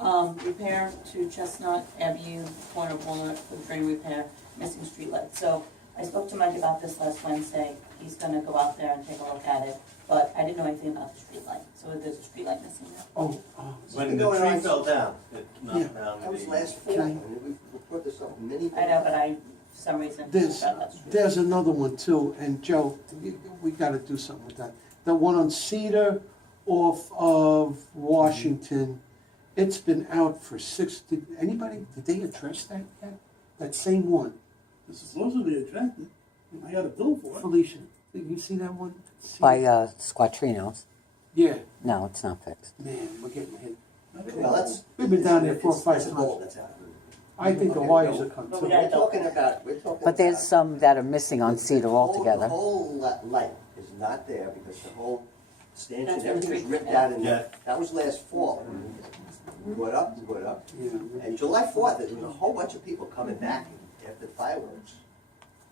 Repair to Chestnut Ave, corner of Walnut for the drain repair, missing street light. So I spoke to Mike about this last Wednesday. He's gonna go out there and take a look at it, but I didn't know anything about the street light. So there's a street light missing there. When the tree fell down, it knocked Yeah. down That was the. last fall, and we put this up many times. I know, but I, for some reason, forgot about the street. There's another one too, and Joe, we gotta do something with that. The one on Cedar off of Washington, it's been out for anybody, did they address that yet? That same one? It's supposed to be attractive. I got a bill for it. Felicia, did you see that one? By Squattrinos. Yeah, No, it's not fixed. man, we're getting hit. Well, that's. We've been down there 4 or 5 it's a times. goal that's out. I think the wires are come But too. we gotta We're talking about. But there's some that are missing on Cedar The altogether. whole light is not there because the whole stanchion, That's everything was been ripped treated. out in Yeah. there. That was last fall. We went up. Yeah. And July 4th, there was a whole bunch of people coming back after fireworks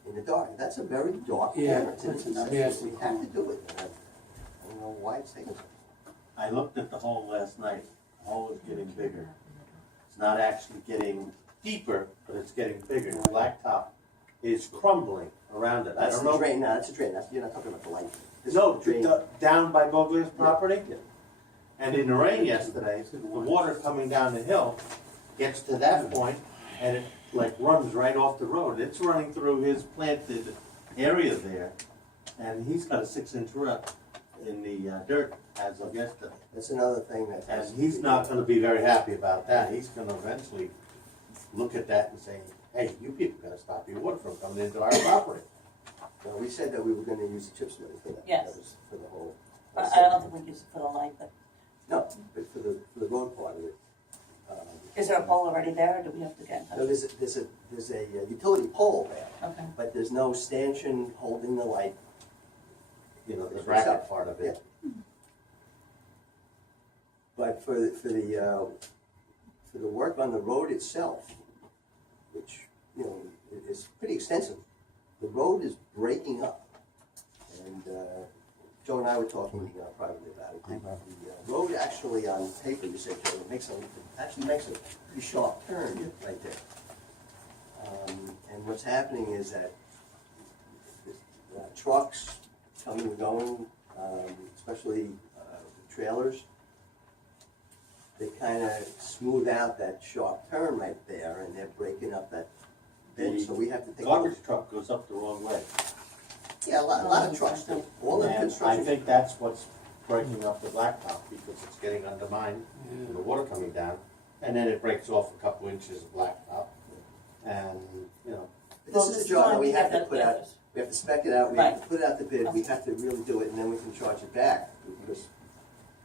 in the dark. That's a very dark Yeah, camera. that's a We nasty have camera. to do it. And I don't know why it's taking so long. I looked at the hole last night, the hole is getting bigger. It's not actually getting deeper, but it's getting bigger. The blacktop is crumbling around it. I That's don't the know. drain, no, that's a drain. You're not talking about the light. This No, is the drain. down by Bogley's property. Yeah. And in the rain yesterday, the water coming down the hill gets to that point and it like runs right off the road. It's running through his planted area there. And he's got a 6-inch rut in the dirt as of yesterday. That's another thing that has And to he's be- not gonna be very happy about that. He's gonna eventually look at that and say, hey, you people gotta stop your water from coming into our property. Well, we said that we were gonna use the CHIPS money for that. Yes. That was for the whole. But I don't think we use it for the light, but No, but for the road part of it. is there a pole already there, or do we have to get in touch? No, there's a utility pole there, Okay. but there's no stanchion holding the light. You know, the bracket part of it. But for the work on the road itself, which, you know, is pretty extensive, the road is breaking up. And Joe and I were talking privately about it. The road actually on paper, you said, Joe, actually makes a pretty sharp turn right there. And what's happening is that trucks coming and going, especially trailers, they kind of smooth out that sharp turn right there, and they're breaking up that bend, so we have to take. Garbage truck goes up the wrong way. Yeah, a lot of trucks do. All the And I construction. think that's what's breaking up the blacktop, because it's getting undermined, with the water coming down, and then it breaks off a couple inches of blacktop, and, you know. This is a job that we have to put out, Right. we have to spec it out, we have to put it out to bid, we have to really do it, and then we can charge it back, because,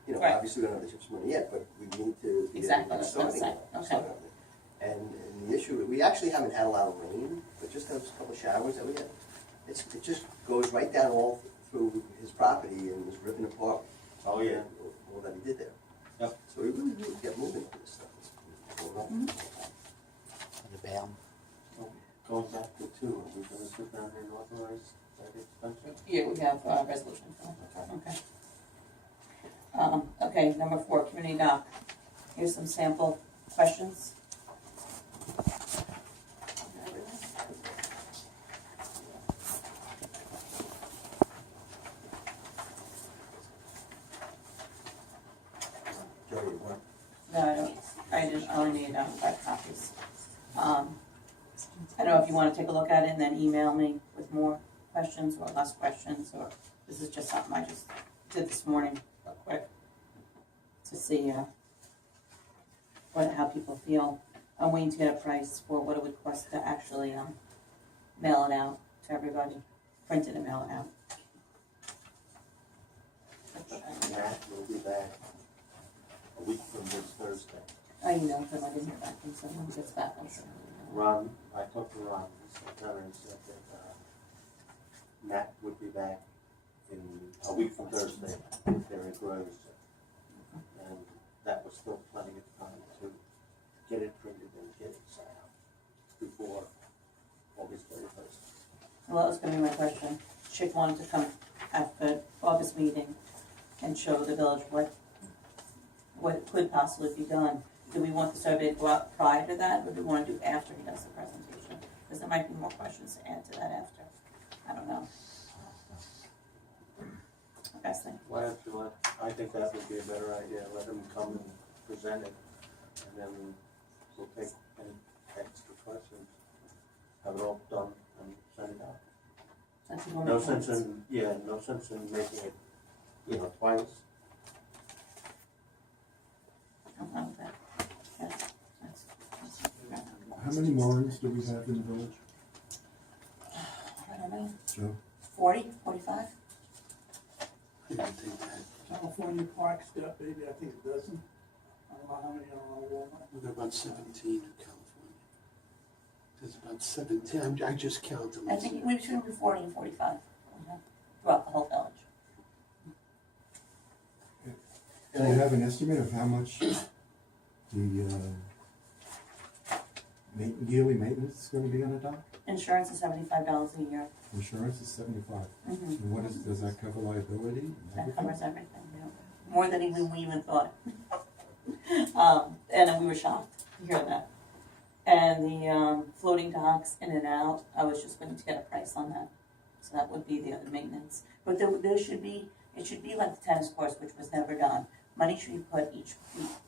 you know, Right. obviously we don't have the CHIPS money yet, but we need to be Exactly, able to that's what I'm start saying. it. Okay. Start it. And the issue, we actually haven't had a lot of rain, but just those couple of showers that we had, it just goes right down all through his property and is ripping apart. Oh, yeah. All that he did there. Yep. So we really need to get moving on this stuff. It's going on. The bail. Going back to 2, are we gonna sit down here and authorize that expense? Yeah, we have a resolution for that. Okay. Okay, number 4, community doc. Here's some sample questions. Joe, you want? No, I didn't, I only need 5 copies. I don't know if you wanna take a look at it and then email me with more questions or less questions, or this is just something I just did this morning real quick to see, how people feel. I'm waiting to get a price for what it would cost to actually, mail it out to everybody, print it and mail it out. Matt will be back a week from this Thursday. I emailed him, I didn't hear back from someone, gets back, I'll send him. Ron, I talked to Ron, he sat down and said that, Matt would be back in a week from Thursday, there in Groves. And that was still plenty of time to get it printed and get it sent out before August 31st. Well, that was gonna be my question. Chick wanted to come at the August meeting and show the village what could possibly be done. do we want the survey to go out prior to that, or do we wanna do after he does the presentation? Because there might be more questions to add to that after, I don't know. Best thing. Why don't you I think that would be a better idea, let him come and present it, and then we'll take any extra questions, have it all done and send it out. Since you wanna No make sense points. no sense in making it, twice. I'm fine with that. Yeah, that's- How many moorings do we have in the village, I don't know, Joe? 40, 45? I didn't think that. California Parks got maybe, I think, a dozen. I don't know how many are on Walmart. We've got about 17 in California. There's about 17, I just counted them. I think we should be 40 and 45 throughout the whole village. Do you have an estimate of how much the yearly maintenance is gonna be on a dock? Insurance is $75 a year. Insurance is 75. Mhm. And what is, does that cover liability and That everything? covers everything, more than we even thought. And we were shocked to hear that. And the floating docks in and out, I was just going to get a price on that. So that would be the other maintenance. But there should be, it should be like the tennis courts, which was never done. Money should be put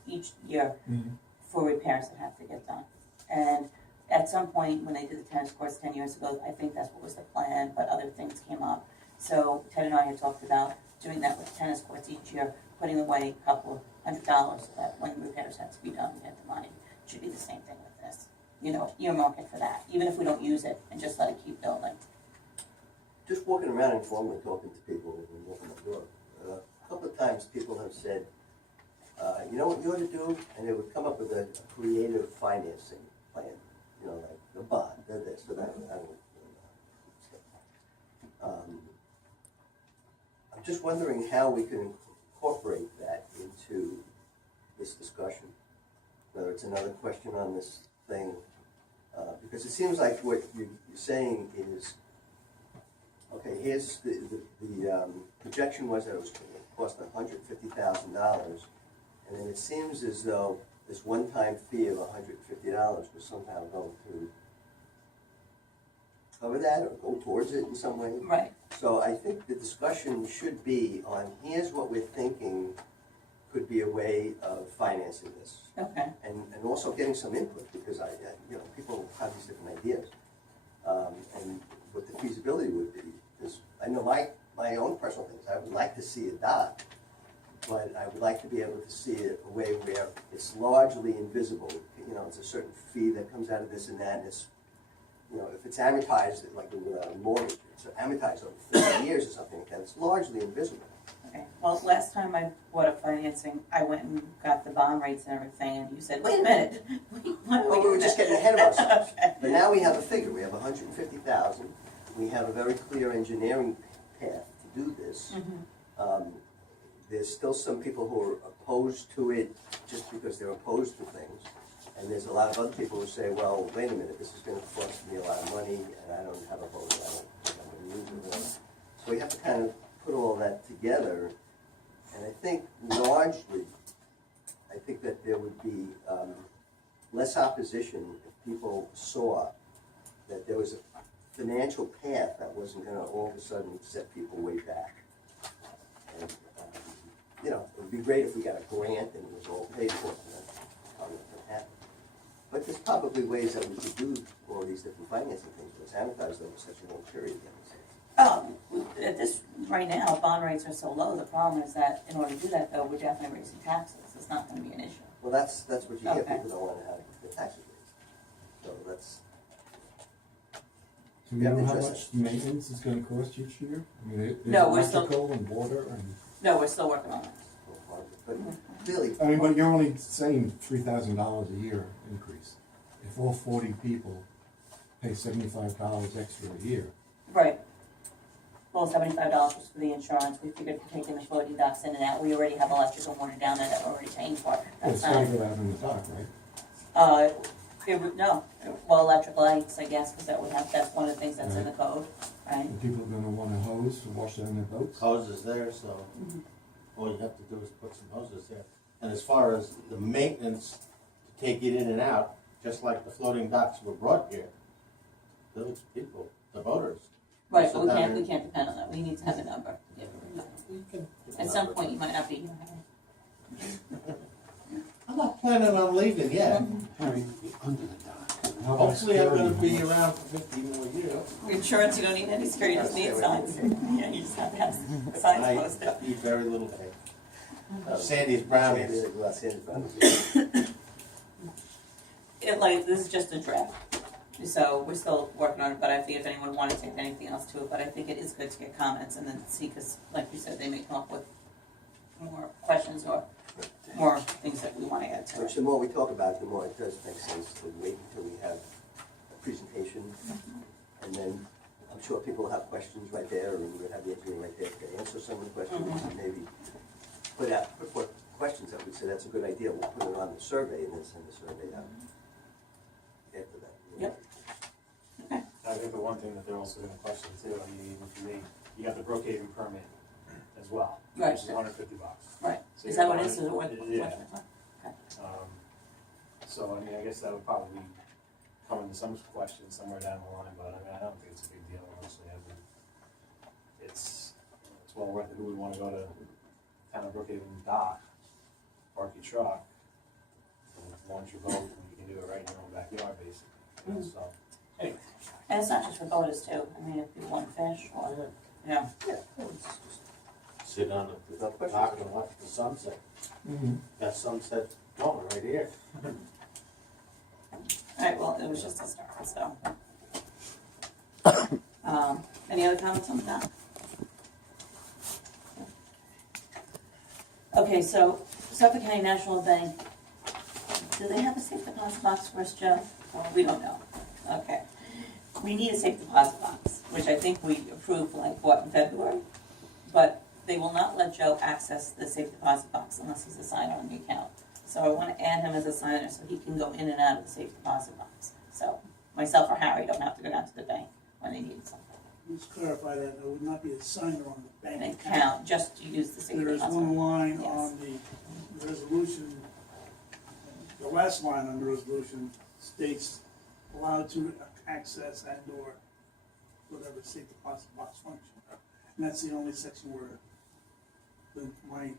each year Mhm. for repairs that have to get done. And at some point, when they did the tennis courts 10 years ago, I think that's what was the plan, but other things came up. So Ted and I had talked about doing that with tennis courts each year, putting away a couple of $100 so that when repairs had to be done, we had the money. It should be the same thing with this. Earmark it for that, even if we don't use it, and just let it keep building. Just walking around informally, talking to people and walking the door. A couple of times people have said, you know what you ought to do? And they would come up with a creative financing plan, like the bond, this, or that. I'm just wondering how we can incorporate that into this discussion. Whether it's another question on this thing, because it seems like what you're saying is, okay, here's the projection was that it was going to cost $150,000, and then it seems as though this one-time fee of $150 was somehow going to cover that or go towards it in some way. Right. So I think the discussion should be on, here's what we're thinking could be a way of financing this. Okay. And also getting some input, because people have these different ideas. And what the feasibility would be, because I know my own personal things, I would like to see a dock, but I would like to be able to see it a way where it's largely invisible. It's a certain fee that comes out of this and that, and it's, if it's amortized, like with a mortgage, it's amortized over 30 years or something like that, it's largely invisible. Okay. Well, last time I bought up financing, I went and got the bond rates and everything, and you said, wait a minute. Why are Well, we were doing just that?" getting ahead of ourselves. Okay. But now we have a figure, we have 150,000, we have a very clear engineering path to do this. Mhm. There's still some people who are opposed to it just because they're opposed to things. And there's a lot of other people who say, well, wait a minute, this is gonna cost me a lot of money, and I don't have a vote, I don't think I'm gonna use it. So we have to kind of put all that together, and I think largely, I think that there would be less opposition if people saw that there was a financial path that wasn't gonna all of a sudden set people way back. And, it would be great if we got a grant and it was all paid for, and that's probably not gonna happen. But there's probably ways that we could do all these different financing things, but it's amortized over such a long period. At this, right now, bond rates are so low, the problem is that in order to do that, though, we're definitely raising taxes. It's not gonna be an issue. Well, that's what you get, Okay. people don't wanna have the taxes raised. So that's, Do we Yeah, know how interesting. much maintenance is gonna cost each year? I mean, there's No, we're still- electrical and water and, No, we're still working on that. part of it. But really, I mean, but you're only saying $3,000 a year increase. If all 40 people pay $75 extra a year, Right. Well, $75 was for the insurance. We figured taking the floating docks in and out. We already have electrical water down there that we're already paying for. well, That's it's gotta not, go out in the dock, right? no, well, electric lights, I guess, because that's one of the things that's in the code, right? And people are gonna want a hose to wash down their boats? Hoses there, so all you have to do is put some hoses there. And as far as the maintenance can't get in and out, just like the floating docks were brought here. Those people, the voters. Right, but we sit down can't, and- we can't depend on that, we need to have a number. Yeah, We can- at some point, you might not be here. I'm not planning on leaving yet. Harry, under the dock. How about Hopefully I'm gonna security? be around for 50 more years. Insurance, you don't need any security, you just need signs. Yeah, you just have to have signs I posted. eat very little cake. Sandy's brownies. Like, this is just a draft, so we're still working on it, but I think if anyone wanted to take anything else to it, but I think it is good to get comments and then see, because like you said, they may come up with more questions or more things that we want to add to Which it. the more we talk about it, the more it does make sense to wait until we have a presentation. And then I'm sure people will have questions right there, and we'll have the engineer right there to answer some of the questions, and maybe put forth questions that we say, that's a good idea, we'll put it on the survey and then send the survey out after that. Yep. I think the one thing that they're also gonna question too, I mean, even you got the Brookhaven permit as well. Right. Which is $150. Right, So is you're that what it is, buying- is it what? Yeah. So, I mean, I guess that would probably come into some questions somewhere down the line, but I mean, I don't think it's a big deal, honestly. I mean, it's well worth it. Who would wanna go to town of Brookhaven dock, park your truck, and launch your boat, and you can do it right in your own backyard, basically. You know, so, anyway. And it's not just for boaters too, I mean, if people want to fish or, yeah. Sit on the dock and watch the sunset. That sunset going right here. Alright, well, it was just a start, so. Any other comments on that? Okay, so Suffolk County National Bank, do they have a safe deposit box for us, Joe? Well, we don't know. Okay. We need a safe deposit box, which I think we approved like, what, in February? But they will not let Joe access the safe deposit box unless he's a signer on the account. So I want to add him as a signer so he can go in and out of the safe deposit box. So myself or Harry don't have to go down to the bank when they need something. Let's clarify that, there would not be a signer on the An bank account, just to use the safe There is deposit. one line Yes. on the resolution, the last line on the resolution states allowed to access and/or whatever safe deposit box function. And that's the only section where my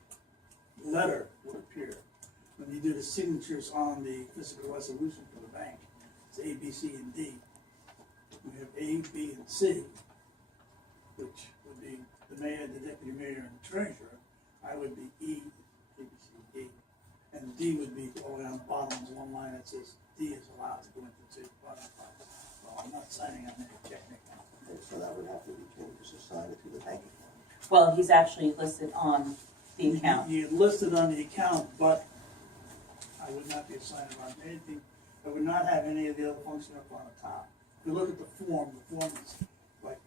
letter would appear. When you do the signatures on the physical resolution for the bank, it's A, B, C, and D. We have A, B, and C, which would be the mayor, the deputy mayor, and the treasurer. I would be E, A, B, C, D. And D would be all down the bottom, there's one line that says D is allowed to go into the bottom. Well, I'm not signing on any checking account. So that would have to be changed as a sign to the bank account. Well, he's actually listed on the account. You listed on the account, but I would not be a signer on anything. I would not have any of the other functions up on the top. If you look at the form is like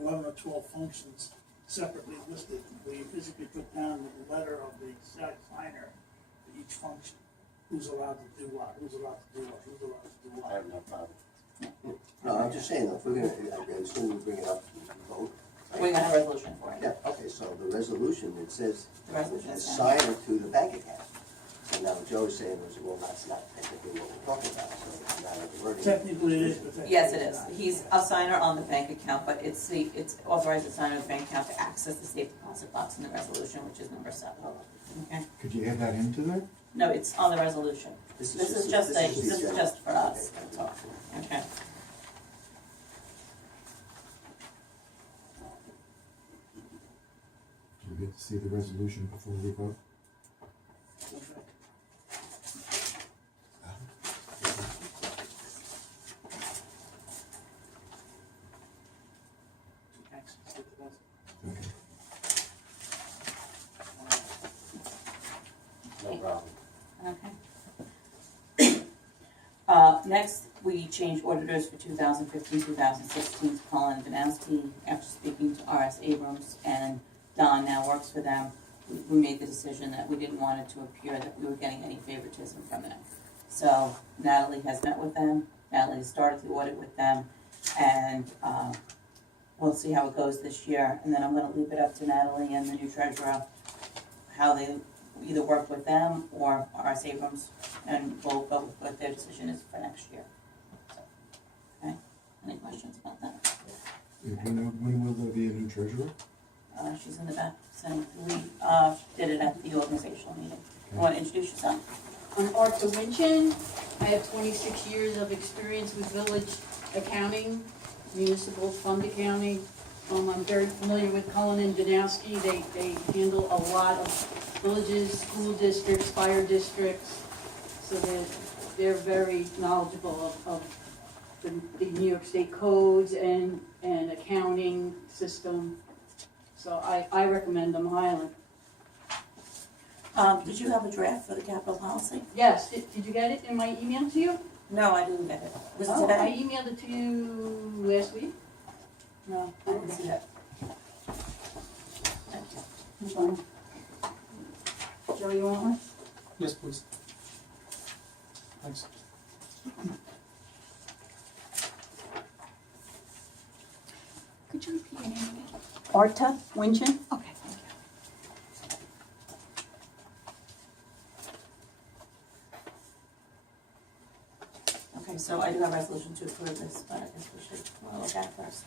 11 or 12 functions separately listed, where you physically put down the letter of the signer for each function. Who's allowed to do what, who's allowed to do what, who's allowed to do I what. have no problem. No, I'm just saying, if we're gonna, as soon as we bring it up, we vote. We got a resolution for it. Yeah, okay, so the resolution, it says, The resolution a is done. signer to the bank account. So now Joe's saying, well, that's not technically what we're talking about, so it's not like the wording. Technically it is, but technically Yes, it it's is. not. He's a signer on the bank account, but it's authorized the signer of the bank account to access the safe deposit box in the resolution, which is number 7. Okay? Could you add that into there? No, it's on the resolution. This is just for us, Okay. that's all. Okay. Do we get to see the resolution before we vote? Okay. No problem. Okay. Next, we changed auditors for 2015, 2016 to Colin Banowski. After speaking to R.S. Abrams and Don now works for them, we made the decision that we didn't want it to appear that we were getting any favoritism from them. So Natalie has met with them, Natalie has started the audit with them, and we'll see how it goes this year. And then I'm gonna leave it up to Natalie and the new treasurer, how they either work with them or R.S. Abrams, and we'll go with what their decision is for next year. So, okay, any questions about that? When will there be a new treasurer? She's in the back, saying, we, did it at the organizational meeting. You wanna introduce yourself? I'm Arthur Winchin. I have 26 years of experience with village accounting, municipal fund accounting. I'm very familiar with Cullen and Danowski. They handle a lot of villages, school districts, fire districts. So they're very knowledgeable of the New York State codes and accounting system. So I recommend them highly. Did you have a draft for the capital policy? Yes, did you get it in my email to you? No, I didn't get it. Was it Oh, I today? emailed it to you last week. No, I didn't see that. Thank you. Hold on. Joe, you want one? Yes, please. Thanks. Could you repeat your name again? Arta Winchin? Okay, thank you. Okay, so I do have a resolution to approve this, but I guess we should, look at it first.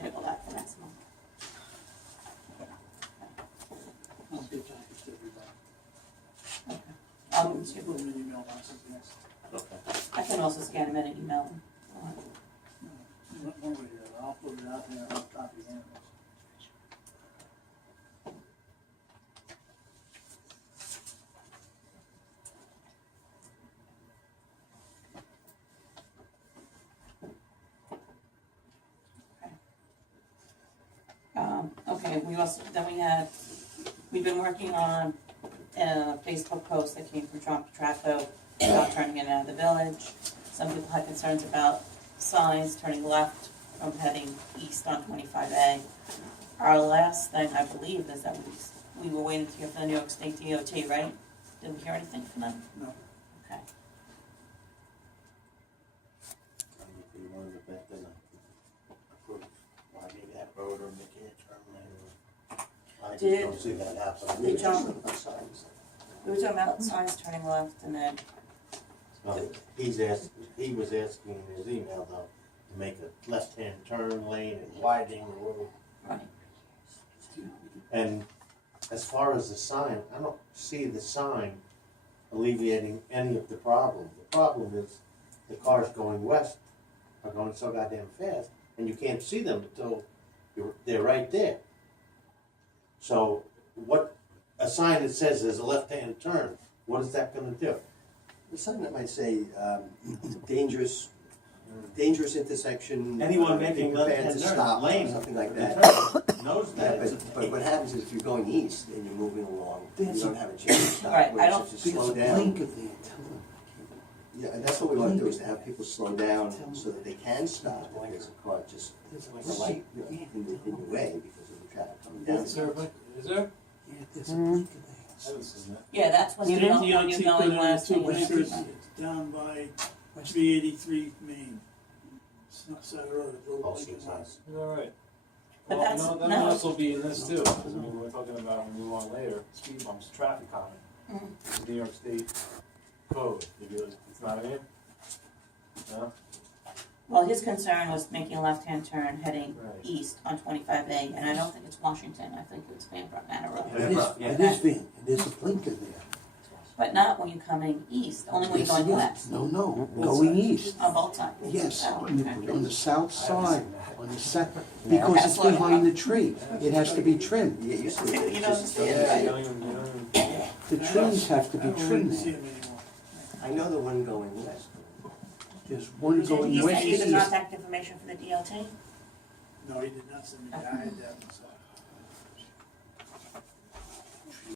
Table that for next month. I'll get that to everybody. Okay. Give them an email boxes next. Okay. I can also scan them in and email them. One way or the other, I'll put it out there, I'll copy them. Okay, we've been working on a Facebook post that came from Trump Traco about turning in and out of the village. Some people had concerns about signs turning left from heading east on 25A. Our last thing, I believe, is that we were waiting to hear from the New York State DOT, right? Did we hear anything from them? No. Okay. If you wanted to bet, then approve, why maybe that road or make it a turn lane. I just Did- don't see that happening. Did John- Signs. We were talking about signs turning left and then, He was asking in his email though, to make a left-hand turn lane and widening the road. right, And as far as the sign, I don't see the sign alleviating any of the problem. The problem is the cars going west are going so goddamn fast, and you can't see them until they're right there. So a sign that says there's a left-hand turn, what is that gonna do? There's something that might say, dangerous intersection. Anyone be making prepared left-hand to turn, stop, or lane, something like the that. turn knows Yeah, that. but what happens is if you're going east and you're moving along, you don't have a chance to stop. Right, I Whereas don't- if you There's slow a down, blinker there, tell them. yeah, and that's what we want to do, is to have people slow down so that they can stop if there's a car just There's like a light, you know, in your way because of the traffic coming down. Is there? Yeah, there's a blinker there. I haven't seen that. yeah, that's when you're State going, DOT put in west. two and blinkers east. down by 383 Main. It's not side road, it's a little Oh, blinking it's lights. All right. But Well, that's- no, that no. must also be in this too, because I mean, we're talking about, when we move on later, speed bumps, traffic calming. Mhm. The New York State code, it's not in? No? Well, his concern was making a left-hand turn heading Right. east on 25A, and I don't think it's Washington, I think it's Van Manor Road. Yeah. It is, it is Van, and there's a blinker there. But not when you're coming east, only when you're Yes, going it west, is. No, going east. on both sides. Yes, Oh, on okay. the south side, on the because it's That's what- behind the tree. It has to be trimmed. You get used to it. You It's don't just- understand, Yeah, right? you don't even, The trees have to I be don't trimmed even see there. them anymore. I know the one going west. There's one Did going he west send you the east. contact information for the DLT? No, he did not send me, I had that, so.